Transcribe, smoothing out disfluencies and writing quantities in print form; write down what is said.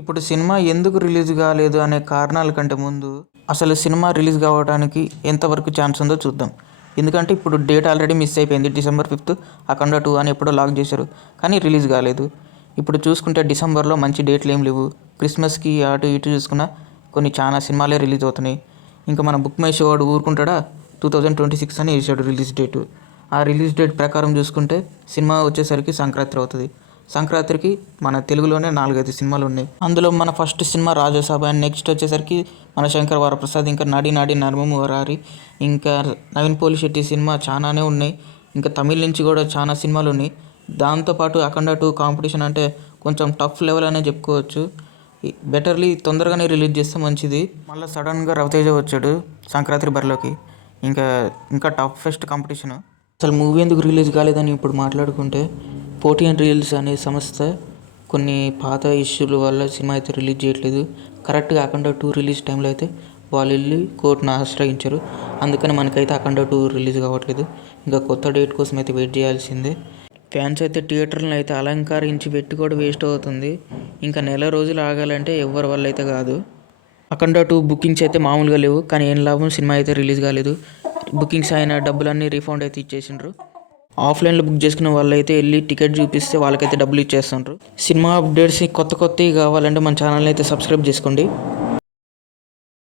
ఇప్పుడు సినిమా ఎందుకు రిలీజ్ కాలేదు అనే కారణాల కంటే ముందు అసలు సినిమా రిలీజ్ కావడానికి ఎంతవరకు ఛాన్స్ ఉందో చూద్దాం. ఎందుకంటే ఇప్పుడు డేట్ ఆల్రెడీ మిస్ అయిపోయింది. December 5 అఖండ 2 అని ఎప్పుడో లాక్ చేశారు, కానీ రిలీజ్ కాలేదు. ఇప్పుడు చూసుకుంటే డిసెంబర్లో మంచి డేట్లు ఏం లేవు. క్రిస్మస్కి అటు ఇటు చూసుకున్న కొన్ని చాలా సినిమాలే రిలీజ్ అవుతున్నాయి. ఇంకా మన బుక్ మై షో వాడు ఊరుకుంటాడా, 2026 అని వేసాడు రిలీజ్ డేటు. ఆ రిలీజ్ డేట్ ప్రకారం చూసుకుంటే సినిమా వచ్చేసరికి సంక్రాంతి అవుతుంది. సంక్రాంతికి మన తెలుగులోనే 4-5 సినిమాలు ఉన్నాయి. అందులో మన first cinema Rajasaab, and next వచ్చేసరికి మన శంకర్ వరప్రసాద్, ఇంకా నాడి నాడి నర్మము వరారి, ఇంకా నవీన్ పోలిశెట్టి సినిమా చాలానే ఉన్నాయి. ఇంకా తమిళ నుంచి కూడా చాలా సినిమాలు ఉన్నాయి. దాంతోపాటు అఖండ 2 కాంపిటీషన్ అంటే కొంచెం టఫ్ లెవెల్ అనే చెప్పుకోవచ్చు. బెటర్లీ తొందరగానే రిలీజ్ చేస్తే మంచిది. మళ్ళీ సడన్గా రవితేజ వచ్చాడు సంక్రాంతి బరిలోకి. ఇంకా ఇంకా టఫెస్ట్ కాంపిటీషన్. అసలు మూవీ ఎందుకు రిలీజ్ కాలేదని ఇప్పుడు మాట్లాడుకుంటే, పోటీ అండ్ రీల్స్ అనే సంస్థ కొన్ని పాత ఇష్యూల వల్ల సినిమా అయితే రిలీజ్ చేయట్లేదు. కరెక్ట్గా అఖండ 2 రిలీజ్ టైంలో అయితే వాళ్ళు వెళ్ళి కోర్టును ఆశ్రయించారు. అందుకని మనకైతే అఖండ 2 రిలీజ్ కావట్లేదు. ఇంకా కొత్త డేట్ కోసం అయితే వెయిట్ చేయాల్సిందే. ఫ్యాన్స్ అయితే థియేటర్లను అయితే అలంకరించి పెట్టి కూడా వేస్ట్ అవుతుంది. ఇంకా నెల రోజులు ఆగాలంటే ఎవరి వల్ల అయితే కాదు. అఖండ 2 బుకింగ్స్ అయితే మామూలుగా లేవు, కానీ ఏం లాభం, సినిమా అయితే రిలీజ్ కాలేదు. బుకింగ్స్ అయిన డబ్బులన్నీ రీఫండ్ అయితే ఇచ్చేసిండ్రు. ఆఫ్లైన్లో బుక్ చేసుకున్న వాళ్ళైతే వెళ్ళి టికెట్ చూపిస్తే వాళ్ళకైతే డబ్బులు ఇచ్చేస్తుండ్రు. సినిమా అప్డేట్స్ కొత్తవి కావాలంటే మన ఛానల్ని అయితే సబ్స్క్రైబ్ చేసుకోండి.